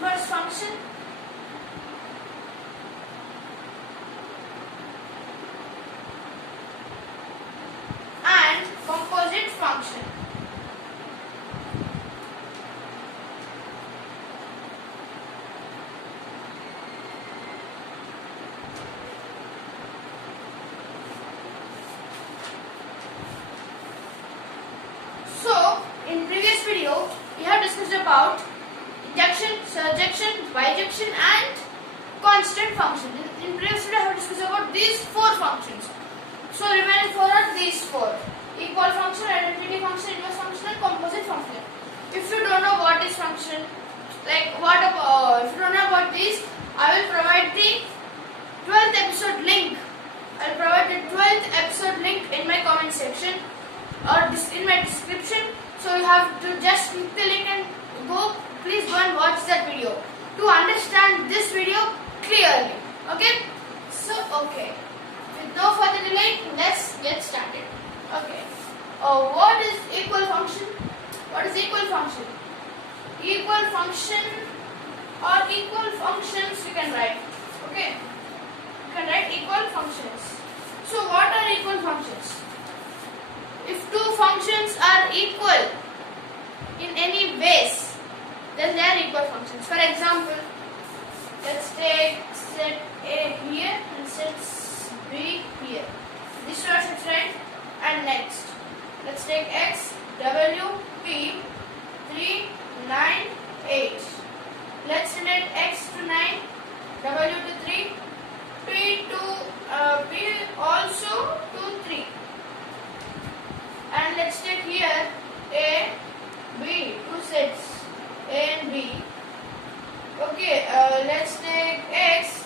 inverse function and composite function. So, in previous video, we have discussed about injection, surjection, bijection and constant function. In previous video, I have discussed about these four functions. So, remaining four are these four: equal function, identity function, inverse function and composite function. If you don't know what is function, if you don't know about these, I will provide the 12th episode link. I will provide the 12th episode link in my comment section or in my description. So you have to just click the link and please go and watch that video to understand this video clearly. Okay? So, with no further delay, let's get started. Okay. What is equal function? What is equal function? Equal function or equal functions you can write. Okay? You can write equal functions. So, what are equal functions? If two functions are equal in any base, then they are equal functions. For example, let's take set A here and set B here. These two are sets, right? And next, let's take X, W, P, 3, 9, 8. Let's relate X to 9, W to 3, P also to 3. And let's take here A, B, two sets A and B. Okay, let's take X,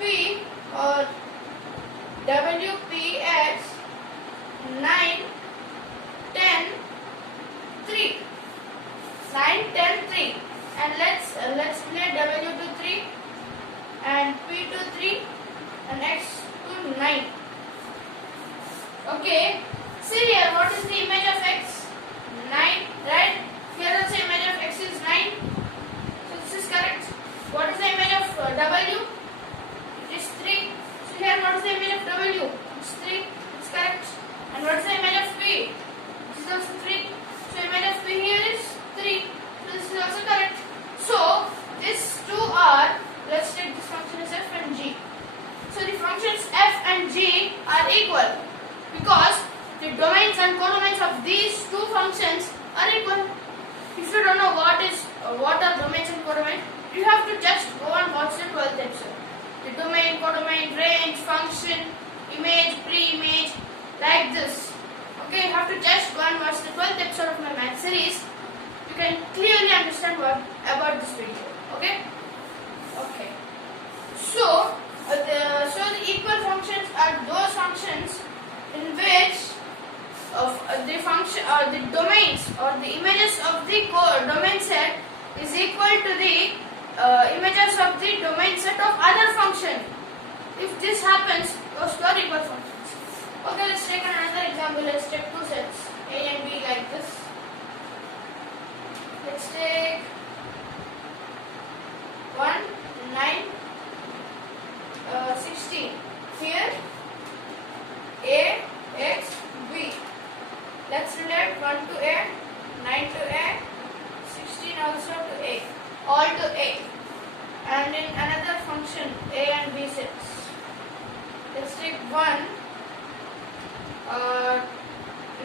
P or W, P, X, 9, 10, 3. 9, 10, 3. And let's relate W to 3 and P to 3 and X to 9. Okay. See here, what is the image of X? 9, right? Here also image of X is 9. So this is correct. What is the image of W? It is 3. So here what is the image of W? It's 3. It's correct. And what is the image of P? This is also 3. So image of P here is 3. So this is also correct. So these two are, let's take this function as F and G. So the functions F and G are equal because the domains and codomains of these two functions are equal. If you don't know what are domains and codomains, you have to just go and watch the 12th episode. The domain, codomain, range, function, image, pre-image, like this. Okay, you have to just go and watch the 12th episode of my math series. You can clearly understand about this video. Okay? Okay. So the equal functions are those functions in which the function or the domains or the images of the domain set is equal to the images of the domain set of other function. If this happens, those two are equal functions. Okay, let's take another example. Let's take two sets A and B like this. Let's take 1, 9, 16. Here A, X, B. Let's relate 1 to A, 9 to A, 16 also to A, all to A. And in another function, A and B sets. Let's take 1,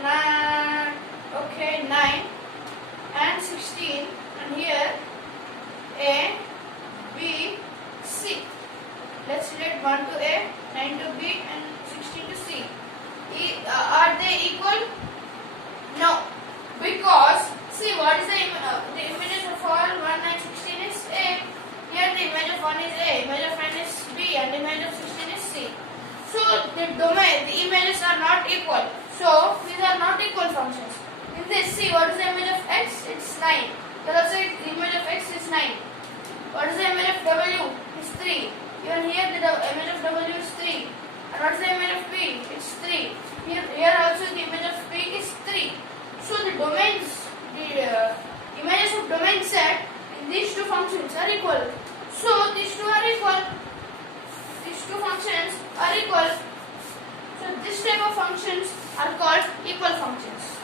9 and 16, and here A, B, C. Let's relate 1 to A, 9 to B and 16 to C. Are they equal? No, because see what is the image of all 1, 9, 16 is A. Here the image of 1 is A, image of 9 is B, and image of 16 is C. So the domain, the images are not equal. So these are not equal functions. In this, see what is the image of X? It's 9. But also the image of X is 9. What is the image of W? It's 3. Even here the image of W is 3. And what is the image of P? It's 3. Here also the image of P is 3. So the domains, the images of domain set in these two functions functions are called equal functions.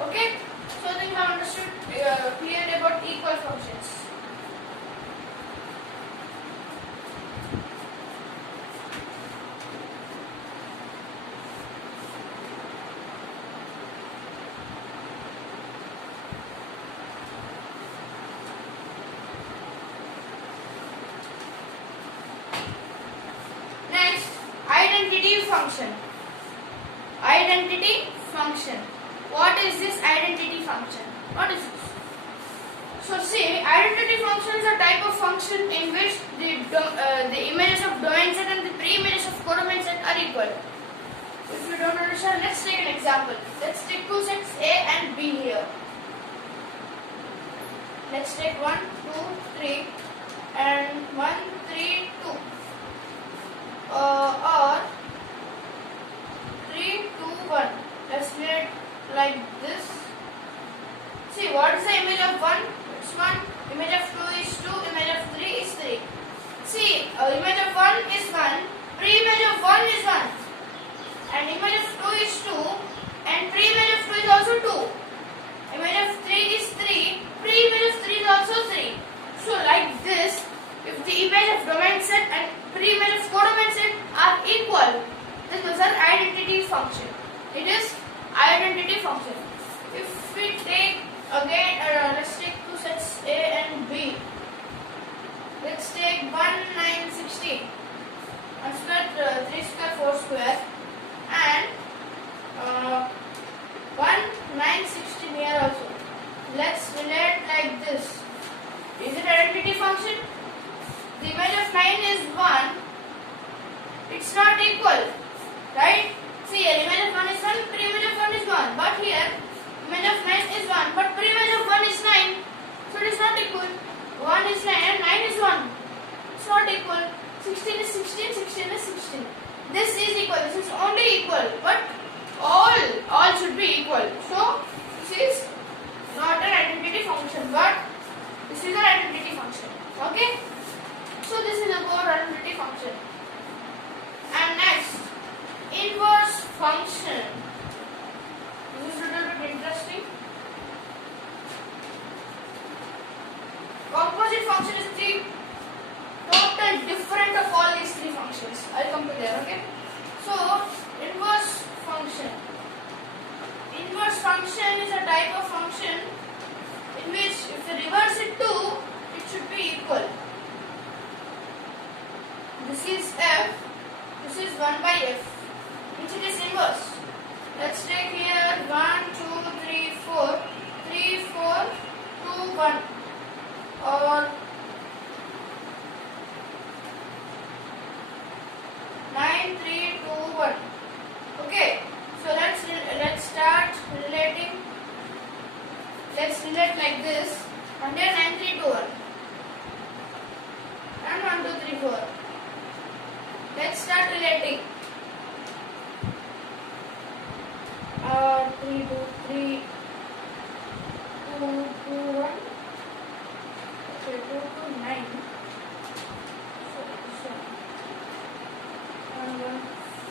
Okay, so I think you have understood clearly about equal functions. Next, identity function. Identity function. What is this identity function? What is this? So see, identity function is a type of function in which the images of domain set and the pre-images of codomain set are equal. If you don't understand, let's take an example. Let's take two sets A and B here. Let's take 1, 2, 3 and 1, 3, 2. Or 3, 2, 1. Let's write like this. See, what is the image of 1? It's 1. Image of 2 is 2. Image of 3 is 3. See, image of 1 is 1. Pre-image of 1 is 1. And image of 2 is 2. And pre-image of 2 is also 2. Image of 3 is 3. Pre-image of 3 is also 3. So like this, if the image of domain set and pre-image of codomain set are equal, this is an identity function. It is identity function. If we take again, let's take two sets A and B. Let's take 1, 9, 16. 1 square, 3 square, 4 square, and 1, 9, 16 here also. Let's relate like this. Is it identity function? The image of 9 is 1. It's not equal, right? See here, image of 1 is 1, pre-image of 1 is 1. But here, image of 9 is 1, but pre-image of 1 is 9. So it is not equal. 1 is 9 and 9 is 1. It's not equal. 16 is 16, 16 is 16. This is equal. This is only equal. But all should be equal. So this is not an identity function, but this is an identity function. Okay? So this is a core identity function. And next, inverse function. This is a little bit interesting. Composite function is the total different of all these three functions. I'll come to there, okay? So, inverse function. Inverse function is a type of function in which if you reverse it to, it should be equal. This is f, this is 1 by f, which it is inverse. Let's take here 1, 2, 3, 4, 3, 4, 2, 1, or 9, 3, 2, 1. Okay, so let's start relating. Let's relate like this. And here 9, 3, 2, 1. And 1, 2, 3, 4. Let's start relating. 3, 2, 3, 2, 2, 1. Okay, 2 to 9. So this one. 1, 1,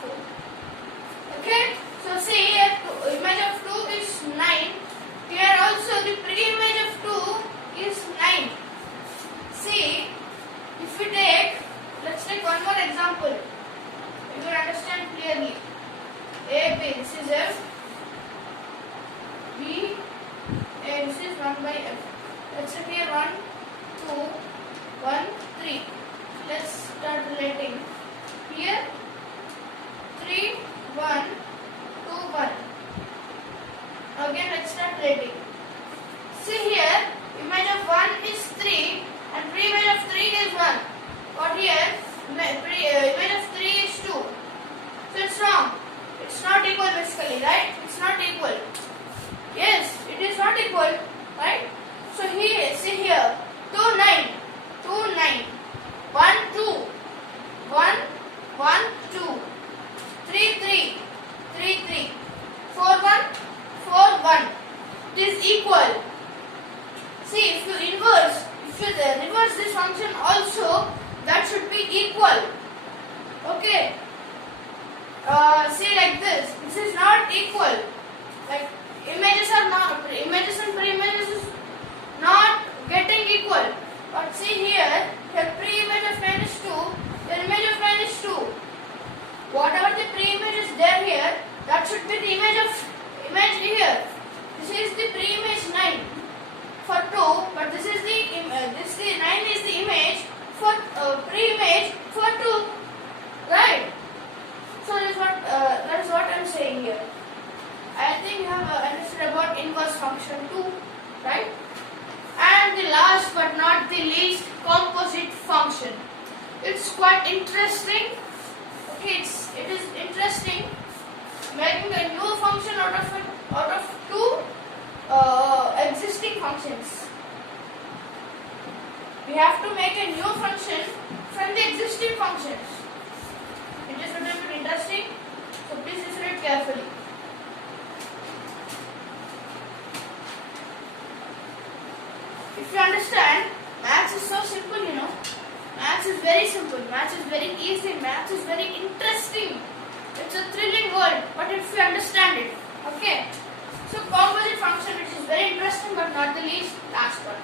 4. Okay, so see here, image of 2 is 9. Here also the pre-image of 2 is 9. See, if we take, let's take one more example. You will understand clearly. A, B, this is F. B, A, this is 1 by F. Let's take here 1, 2, 1, 3. Let's start relating. Here 3, 1, 2, 1. Again let's start relating. See here, image of 1 is 3 and pre-image of 3 is 1. But here, image of 3 is 2. So it's wrong. It's not equal basically, right? It's not equal. Yes, it is not equal, right? So here, see here, 2, 9, 2, 9, 1, 2, 1, 1, 2, 3, 3, 3, 3, 4, 1, 4, 1. This not equal. Like images and pre-images is not getting equal. But see here, your pre-image of 9 is 2, your image of 9 is 2. Whatever the pre-image is there here, that should be the image here. This is the pre-image 9 for 2, but this is the 9 is the image for pre-image for 2, right? So that is what I am saying here. I think you have understood about inverse function too, right? And the last but not the least, composite function. It's quite interesting. Okay, it is interesting making a new function out of two existing functions. We have to make a new function from the existing functions. It is a little bit interesting, so please listen it carefully. If you understand, maths is so simple, you know. Maths is very simple, maths is very easy, maths is very interesting. It's a thrilling world, but if you understand it, okay. So composite function, which is very interesting but not the least, last one.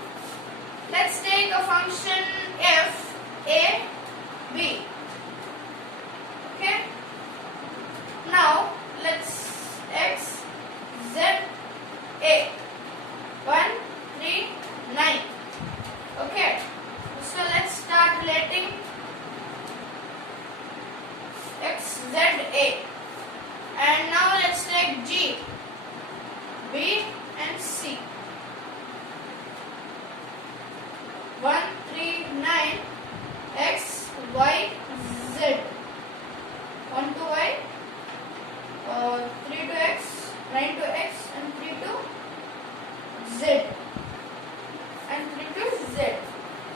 Let's take a function f a b. Okay. Now let's x z a 1 3 9. Okay. So let's start relating x z a, and now let's take g b and c. 1 3 9 x y z. 1 to y, 3 to x, 9 to x, and 3 to z, and 3 to z.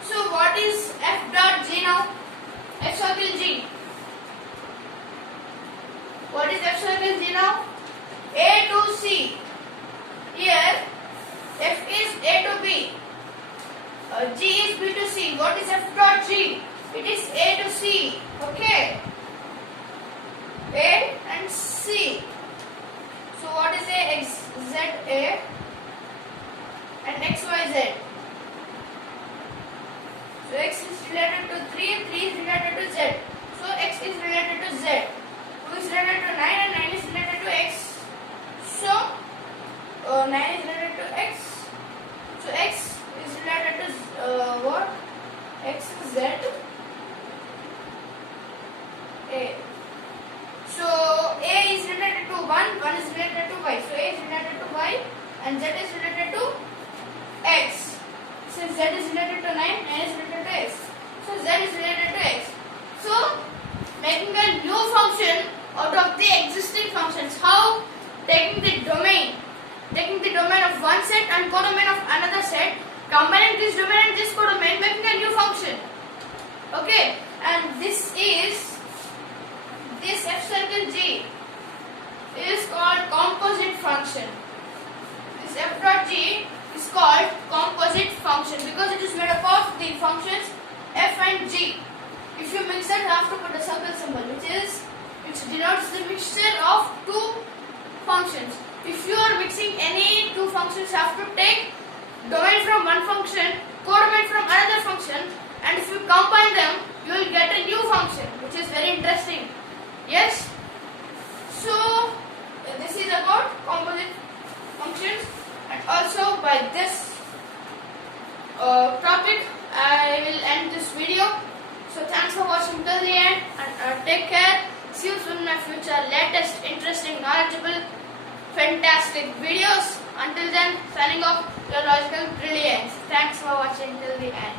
So what is f dot g now? F circle g. What is f circle g now? A to c. Here f is a to b. G is b to c. What is f dot g? It is a to c. Okay. A and c. So what is a x z a and x y z? So x is related to 3, 3 is related to z. So x is related to z. 2 is related to 9 and 9 is related to x. So 9 is related to x. So x is related to what? X is z a. So a is related to 1, 1 is related to y. So a is related to y and z is related to x. Since z is related to 9, 9 is related to x. So z is related to x. So making a new function out of the existing functions. How? Taking the domain of one set and codomain of another set, combining this domain and this codomain, making a new function. Okay, and this f circle g is called composite function. This f dot g is called composite function because it is made up of the functions f and g. If you mix it, you have to put a circle symbol, which denotes the mixture of two functions. If you are mixing any two functions, you have to take domain from one function, codomain from another function, and if you combine them, you will get a new function, which is very interesting. Yes? So, this is about composite functions, and also by this topic, I will end this video. So, thanks for watching till the end, and take care. See you soon in my future latest, interesting, knowledgeable, fantastic videos. Until then, signing off, your logical brilliance. Thanks for watching till the end.